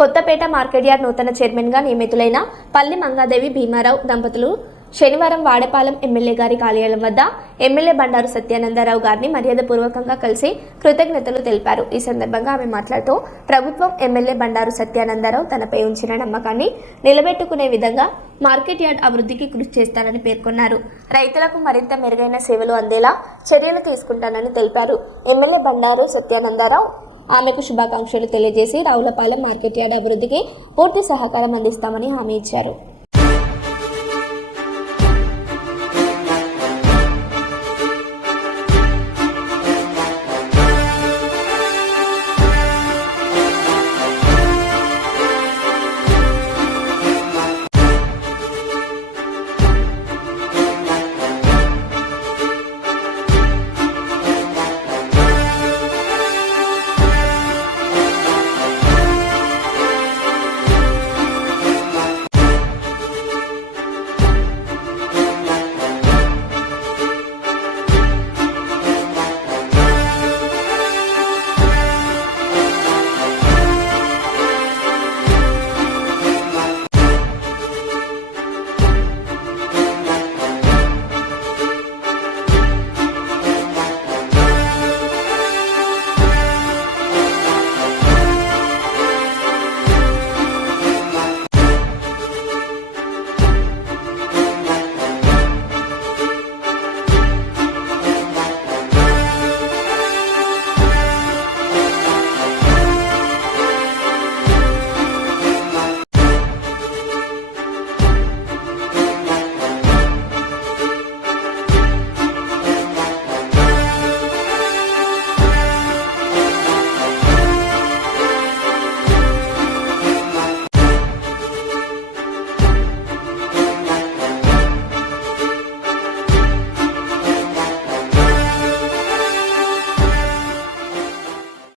Kothapeta market yard నూతన చైర్మన్గా నియమితులైన పల్లి మంగాదేవి భీమారావు దంపతులు శనివారం వాడపాలెం ఎమ్మెల్యే గారి కార్యాలయం వద్ద ఎమ్మెల్యే బండారు సత్యానందరావు గారిని మర్యాదపూర్వకంగా కలిసి కృతజ్ఞతలు తెలిపారు. ఈ సందర్భంగా ఆమె మాట్లాడుతూ ప్రభుత్వం ఎమ్మెల్యే బండారు సత్యానందరావు తనపై ఉంచిన నమ్మకాన్ని నిలబెట్టుకునే విధంగా మార్కెట్ యార్డ్ అభివృద్ధికి కృషి చేస్తానని పేర్కొన్నారు. రైతులకు మరింత మెరుగైన సేవలు అందేలా చర్యలు తీసుకుంటానని తెలిపారు. ఎమ్మెల్యే బండారు సత్యానందరావు ఆమెకు శుభాకాంక్షలు తెలియజేసి రావులపాలెం మార్కెట్ యార్డ్ అభివృద్ధికి పూర్తి సహకారం అందిస్తామని హామీ ఇచ్చారు.